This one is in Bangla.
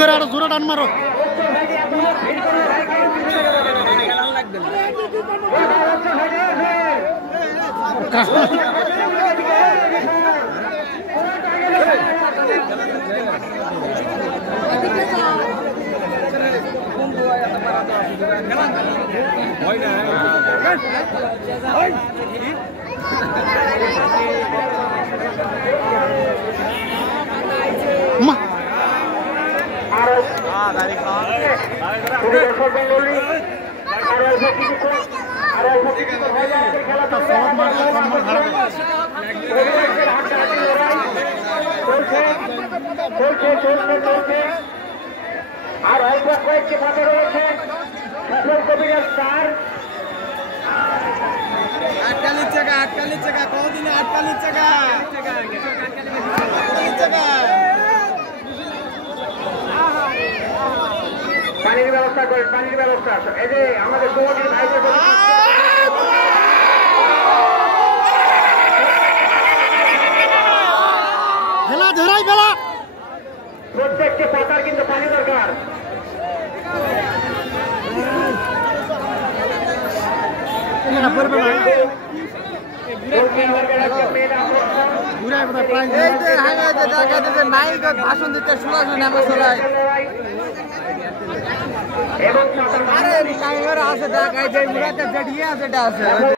করে আরো জোরে টান মারো। আর অল্প কয়েকটি মাঠে রয়েছে সফল কবিরাজ স্টার আটকালির জায়গা কদিনে আটকালির জায়গা পানির ব্যবস্থা করেন, পানির ব্যবস্থা। এই যে আমাদের সমাজের ভাইদের প্রত্যেকটি পাতার কিন্তু পানি দরকার। ভাষণ দিতে শোনা আছে আছে